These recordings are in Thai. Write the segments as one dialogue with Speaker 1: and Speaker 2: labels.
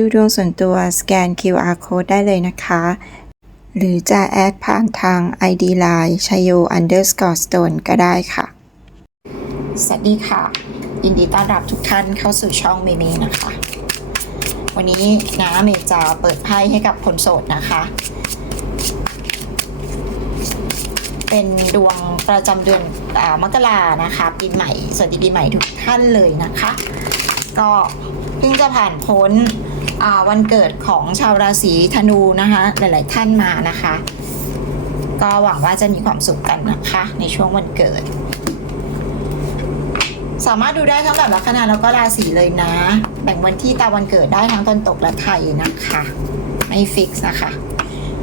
Speaker 1: ดูดวงส่วนตัวสแกน QR code ได้เลยนะคะ หรือจะแอดผ่านทาง ID Line ชโย underscore stone ก็ได้ค่ะ สวัสดีค่ะ ยินดีต้อนรับทุกท่านเข้าสู่ช่องเมเมนะคะ วันนี้นะเมจะเปิดไพ่ให้กับคนโสดนะคะ เป็นดวงประจำเดือนอมกรานะคะ ปีใหม่ สวัสดีปีใหม่ทุกท่านเลยนะคะ ก็เพิ่งจะผ่านพ้น วันเกิดของชาวราศีธนูนะคะ หลาย ๆ ท่านมานะคะ ก็หวังว่าจะมีความสุขกันนะคะ ในช่วงวันเกิด สามารถดูได้ทั้งแบบลัคนาแล้วก็ราศีเลยนะ แบ่งวันที่ตามวันเกิดได้ทั้งตนตกและไทยนะคะ ไม่ฟิกนะคะ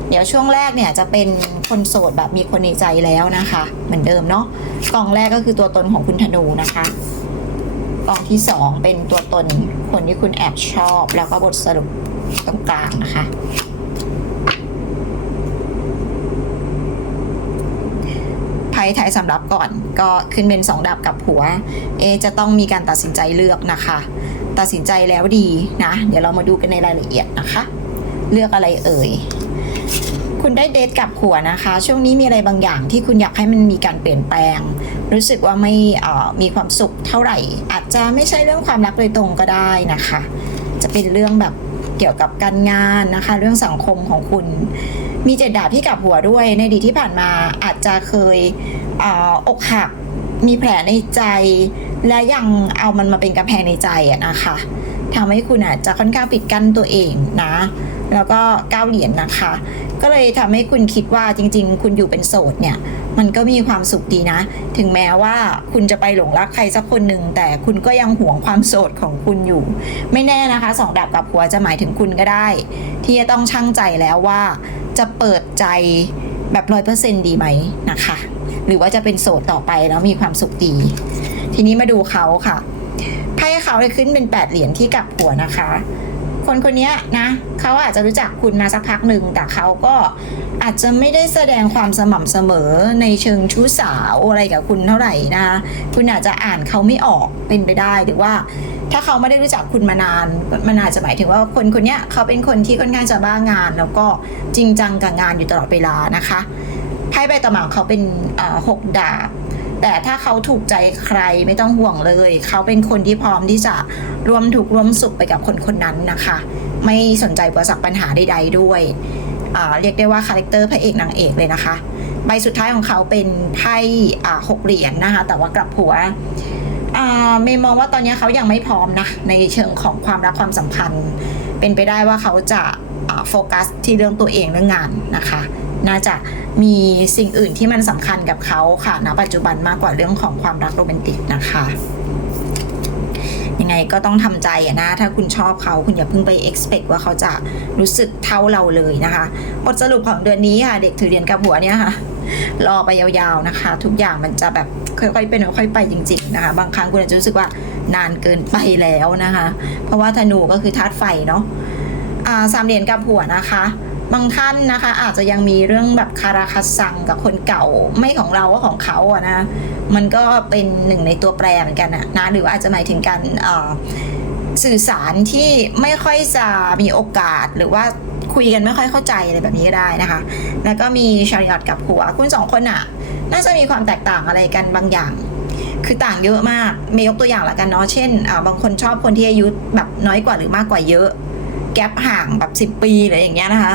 Speaker 1: เดี๋ยวช่วงแรกเนี่ยจะเป็นคนโสดแบบมีคนในใจแล้วนะคะ เหมือนเดิมเนาะกล่องแรกก็คือตัวตนของคุณธนูนะคะ กล่องที่สองเป็นตัวตนคนที่คุณแอบชอบ แล้วก็บทสรุปตรงกลางนะคะ ไพ่ไทยสำหรับก่อน ก็ขึ้นเป็นสองดับกับหัว เอ จะต้องมีการตัดสินใจเลือกนะคะ ตัดสินใจแล้วดีนะ เดี๋ยวเรามาดูกันในรายละเอียดนะคะ เลือกอะไรเอ่ย คุณได้เดทกับหัวนะคะ ช่วงนี้มีอะไรบางอย่างที่คุณอยากให้มันมีการเปลี่ยนแปลง รู้สึกว่าไม่เอ่อมีความสุขเท่าไหร่ อาจจะไม่ใช่เรื่องความรักโดยตรงก็ได้นะคะ จะเป็นเรื่องแบบเกี่ยวกับการงานนะคะ เรื่องสังคมของคุณ มีเจ็ดดาบที่กับหัวด้วย ในดีที่ผ่านมาอาจจะเคยเอออกหักมีแผลในใจ และยังเอามันมาเป็นกำแพงในใจนะคะทำให้คุณอาจจะค่อนข้างปิดกั้นตัวเองนะ แล้วก็ก้าเหรียญนะคะ ก็เลยทำให้คุณคิดว่าจริง ๆ คุณอยู่เป็นโสดเนี่ยมันก็มีความสุขดีนะ ถึงแม้ว่าคุณจะไปหลงรักใครสักคนหนึ่งแต่คุณก็ยังหวงความโสดของคุณอยู่ ไม่แน่นะคะสองดาบกับหัวจะหมายถึงคุณก็ได้ ที่จะต้องชั่งใจแล้วว่า จะเปิดใจแบบร้อยเปอร์เซ็นดีไหมนะคะ หรือว่าจะเป็นโสดต่อไปแล้วมีความสุขดี ทีนี้มาดูเขาค่ะไพ่เขาเลยขึ้นเป็นแปดเหรียญที่กลับหัวนะคะ คนคนนี้นะเขาอาจจะรู้จักคุณมาสักพักหนึ่งแต่เขาก็อาจจะไม่ได้แสดงความสม่ำเสมอในเชิงชู้สาวอะไรกับคุณเท่าไหร่นะคุณอาจจะอ่านเขาไม่ออกเป็นไปได้หรือว่า ถ้าเขาไม่ได้รู้จักคุณมานานมันอาจจะหมายถึงว่าคนคนนี้เขาเป็นคนที่ค่อนข้างจะบ้างาน แล้วก็จริงจังกับงานอยู่ตลอดเวลานะคะไพ่ใบต่อมาเขาเป็นหกดาบ แต่ถ้าเขาถูกใจใครไม่ต้องห่วงเลย เขาเป็นคนที่พร้อมที่จะร่วมทุกข์ร่วมสุขไปกับคนคนนั้นนะคะ ไม่สนใจอุปสรรคปัญหาใด ๆ ด้วยเรียกได้ว่าคาแรคเตอร์พระเอกนางเอกเลยนะคะ ใบสุดท้ายของเขาเป็นไพ่หกเหรียญนะคะ แต่ว่ากลับหัวอ่าเมย์มองว่าตอนนี้เขายังไม่พร้อมนะ ในเชิงของความรักความสัมพันธ์ เป็นไปได้ว่าเขาจะโฟกัสที่เรื่องตัวเองเรื่องงานนะคะ น่าจะมีสิ่งอื่นที่มันสำคัญกับเขาค่ะณปัจจุบันมากกว่าเรื่องของความรักโรแมนติกนะคะยังไงก็ต้องทำใจอะนะ ถ้าคุณชอบเขาคุณอย่าเพิ่งไป expect ว่าเขาจะรู้สึกเท่าเราเลยนะคะบทสรุปของเดือนนี้ค่ะ เด็กถือเหรียญกับหัวเนี่ยค่ะ รอไปยาวๆนะคะ ทุกอย่างมันจะแบบค่อยๆเป็นค่อยๆไปจริงๆนะคะ บางครั้งคุณอาจจะรู้สึกว่านานเกินไปแล้วนะคะ เพราะว่าธนูก็คือธาตุไฟเนาะอ่าสามเหรียญกับหัวนะคะ บางท่านนะคะ อาจจะยังมีเรื่องแบบคาราคาซังกับคนเก่าไม่ของเราก็ของเขาอะนะมันก็เป็นหนึ่งในตัวแปรเหมือนกันอะนะหรือว่าอาจจะหมายถึงการสื่อสารที่ไม่ค่อยจะมีโอกาสหรือว่าคุยกันไม่ค่อยเข้าใจอะไรแบบนี้ก็ได้นะคะ แล้วก็มีชาริออตกับหัวคุณสองคนอะน่าจะมีความแตกต่างอะไรกันบางอย่างคือต่างเยอะมากเมย์ยกตัวอย่างละกันเนาะ เช่น บางคนชอบคนที่อายุแบบน้อยกว่าหรือมากกว่าเยอะ แกลบห่างแบบ 10 ปีอะไรอย่างเงี้ยนะคะ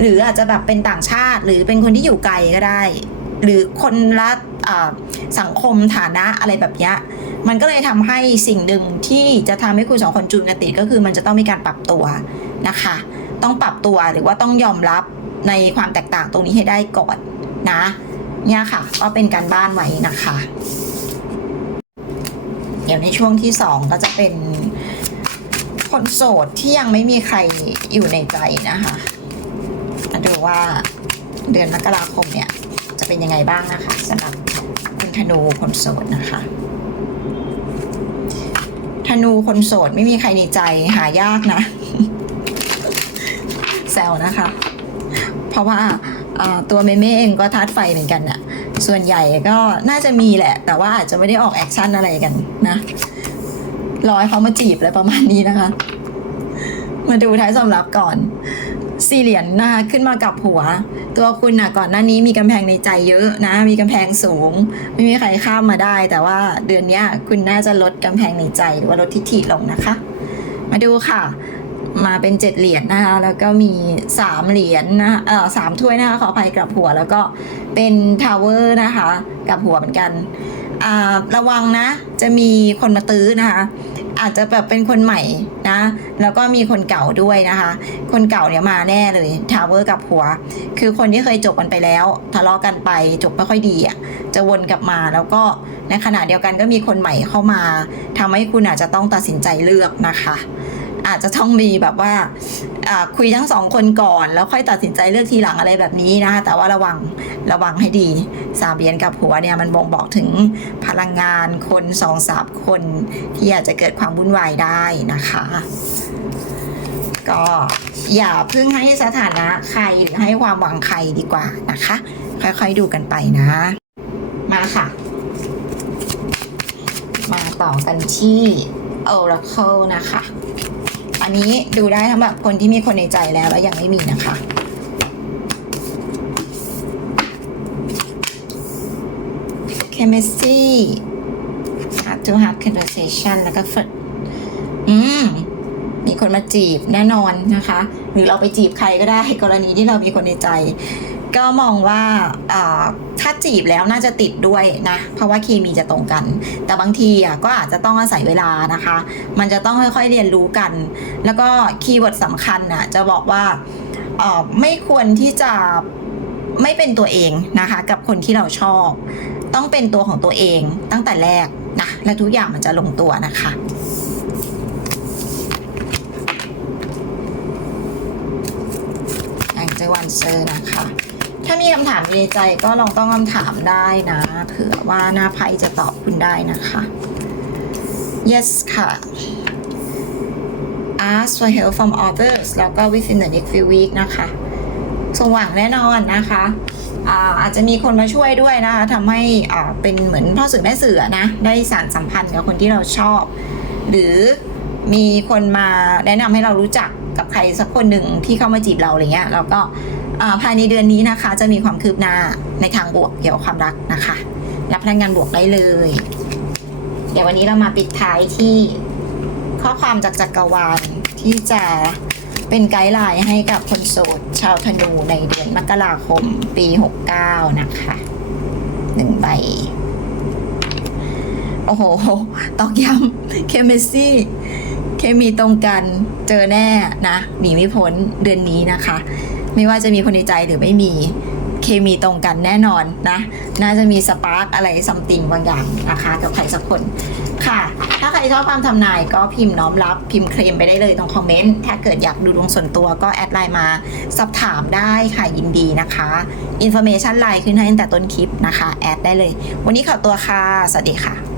Speaker 1: หรืออาจจะแบบเป็นต่างชาติ หรือเป็นคนที่อยู่ไกลก็ได้ หรือคนละสังคมฐานะอะไรแบบนี้มันก็เลยทำให้สิ่งหนึ่งที่จะทำให้คุณสองคนจูนกันติดก็คือมันจะต้องมีการปรับตัวนะคะ ต้องปรับตัวหรือว่าต้องยอมรับในความแตกต่างตรงนี้ให้ได้ก่อนนะเนี่ยค่ะ ก็เป็นการบ้านไว้นะคะ เดี๋ยวในช่วงที่สองก็จะเป็นคนโสดที่ยังไม่มีใครอยู่ในใจนะคะ ดูว่าเดือนมกราคมเนี่ย จะเป็นยังไงบ้างนะคะสำหรับคุณธนูคนโสดนะคะธนูคนโสดไม่มีใครในใจหายากนะแซวนะคะ เพราะว่าตัวเมเม่เองก็ทัดไฟเหมือนกันน่ะส่วนใหญ่ก็น่าจะมีแหละ แต่ว่าอาจจะไม่ได้ออกแอคชั่นอะไรกันนะรอให้เขามาจีบอะไรประมาณนี้นะคะเหมือนมาดูท้ายสำรับก่อน สี่เหรียญนะคะขึ้นมากับหัว ตัวคุณน่ะก่อนหน้านี้มีกำแพงในใจเยอะนะ มีกำแพงสูง ไม่มีใครข้ามมาได้ แต่ว่าเดือนนี้คุณน่าจะลดกำแพงในใจหรือว่าลดทิฐิลงนะคะ มาดูค่ะ มาเป็นเจ็ดเหรียญนะคะ แล้วก็มีสามเหรียญนะเออสามถ้วยนะคะขออภัยกลับหัว แล้วก็เป็นทาวเวอร์นะคะกลับหัวเหมือนกันระวังนะ จะมีคนมาตื้อนะคะ อาจจะแบบเป็นคนใหม่นะ แล้วก็มีคนเก่าด้วยนะคะ คนเก่าเนี่ยมาแน่เลยทาวเวอร์กับหัว คือคนที่เคยจบกันไปแล้ว ทะเลาะกันไปจบไม่ค่อยดีอะจะวนกลับมาแล้วก็ในขณะเดียวกันก็มีคนใหม่เข้ามาทำให้คุณอาจจะต้องตัดสินใจเลือกนะคะ อาจจะต้องมีแบบว่าคุยทั้งสองคนก่อน แล้วค่อยตัดสินใจเลือกทีหลังอะไรแบบนี้นะคะแต่ว่าระวังระวังให้ดีสามเหรียญกับหัวเนี่ยมันบ่งบอกถึงพลังงานคนสองสามคนที่อาจจะเกิดความวุ่นวายได้นะคะก็อย่าเพิ่งให้สถานะใครหรือให้ความหวังใครดีกว่านะคะ ค่อยๆดูกันไปนะ มาค่ะ มาต่อกันที่ Oracle นะคะ อันนี้ดูได้ทั้งแบบคนที่มีคนในใจแล้วและยังไม่มีนะคะ chemistry heart to heart conversation แล้วก็ฝึกอืม มีคนมาจีบแน่นอนนะคะ หรือเราไปจีบใครก็ได้กรณีที่เรามีคนในใจ ก็มองว่าถ้าจีบแล้วน่าจะติดด้วยนะ เพราะว่าเคมีจะตรงกัน แต่บางทีอะก็อาจจะต้องอาศัยเวลานะคะ มันจะต้องค่อยๆเรียนรู้กัน แล้วก็คีย์เวิร์ดสำคัญน่ะจะบอกว่าไม่ควรที่จะไม่เป็นตัวเองนะคะ กับคนที่เราชอบ ต้องเป็นตัวของตัวเองตั้งแต่แรกนะและทุกอย่างมันจะลงตัวนะคะอย่างเจวันเซอร์นะคะ ถ้ามีคำถามในใจก็ลองต้องคำถามได้นะเผื่อว่าหน้าไพ่จะตอบคุณได้นะคะ yes ค่ะ ask for help from others แล้วก็ within the next few weeks นะคะสมหวังแน่นอนนะคะอาจจะมีคนมาช่วยด้วยนะคะทำให้อ่าเป็นเหมือนพ่อสื่อแม่สื่อนะได้สารสัมพันธ์กับคนที่เราชอบ หรือมีคนมาแนะนำให้เรารู้จักกับใครสักคนหนึ่งที่เข้ามาจีบเราอะไรเงี้ยแล้วก็ ภายในเดือนนี้นะคะ จะมีความคืบหน้าในทางบวกเกี่ยวกับความรักนะคะ รับพลังงานบวกได้เลย เดี๋ยววันนี้เรามาปิดท้ายที่ข้อความจากจักรวาลที่จะเป็นไกด์ไลน์ให้กับคนโสดชาวธนูในเดือนมกราคมปี 69 นะคะหนึ่งใบ โอ้โห ตอกย้ำเคมีซี่เคมีตรงกันเจอแน่นะ หนีไม่พ้นเดือนนี้นะคะ ไม่ว่าจะมีคนในใจหรือไม่มีเคมีตรงกันแน่นอนนะ น่าจะมีสปาร์กอะไรซัมติงบางอย่างนะคะกับใครสักคนค่ะ ถ้าใครชอบความทำนายก็พิมพ์น้อมรับพิมพ์เคลมไปได้เลยตรงคอมเมนต์ ถ้าเกิดอยากดูดวงส่วนตัวก็แอดไลน์มา สอบถามได้ค่ะยินดีนะคะอินโฟเมชันไลน์ขึ้นให้ตั้งแต่ต้นคลิปนะคะ แอดได้เลย วันนี้ขอตัวค่ะ สวัสดีค่ะ